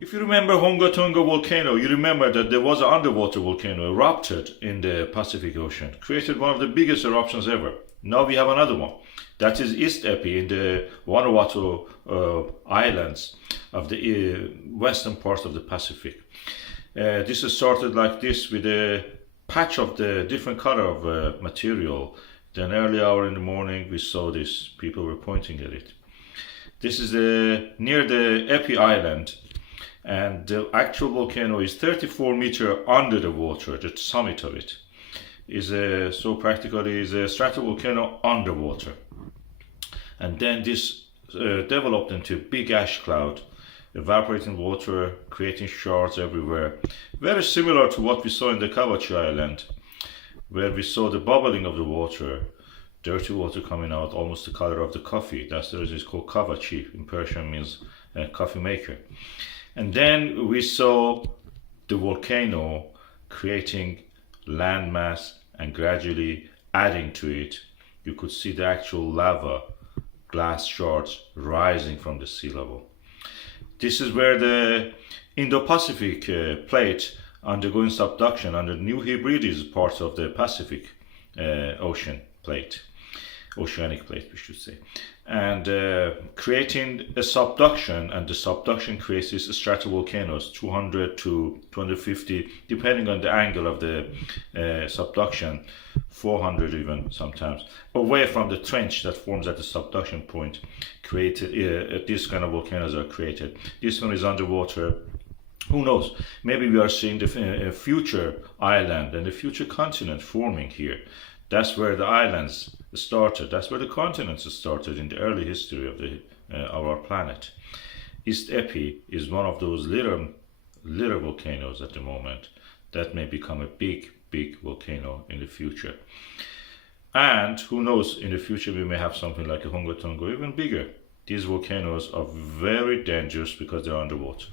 If you remember Hungatonga volcano, you remember that there was an underwater volcano erupted in the Pacific Ocean, created one of the biggest eruptions ever. Now we have another one. That is East Epi in the Vanuatu islands of the western part of the Pacific. This is started like this with a patch of the different color of material. Then early hour in the morning we saw this, people were pointing at it. This is near the Epi island, and the actual volcano is 34 meters under the water. The summit of it is so practically is a stratovolcano underwater. And then this developed into a big ash cloud, evaporating water, creating shards everywhere. Very similar to what we saw in the Kawachi Island, where we saw the bubbling of the water, dirty water coming out, almost the color of the coffee. That's the reason it's called Kawachi. In Persian means coffee maker. And then we saw the volcano creating landmass and gradually adding to it. You could see the actual lava, glass shards rising from the sea level. This is where the Indo-Pacific plate undergoing subduction under New Hebrides parts of the Pacific Ocean plate, oceanic plate we should say, and creating a subduction, and the subduction creates these stratovolcanoes 200 to 250 depending on the angle of the subduction, 400 even sometimes, away from the trench that forms at the subduction point. Created these kind of volcanoes are created. This one is underwater. Who knows, maybe we are seeing the future island and the future continent forming here. That's where the islands started. That's where the continents started in the early history of our planet. East Epi is one of those little volcanoes at the moment that may become a big volcano in the future. And who knows, in the future we may have something like a Hungatonga, even bigger. These volcanoes are very dangerous because they're underwater.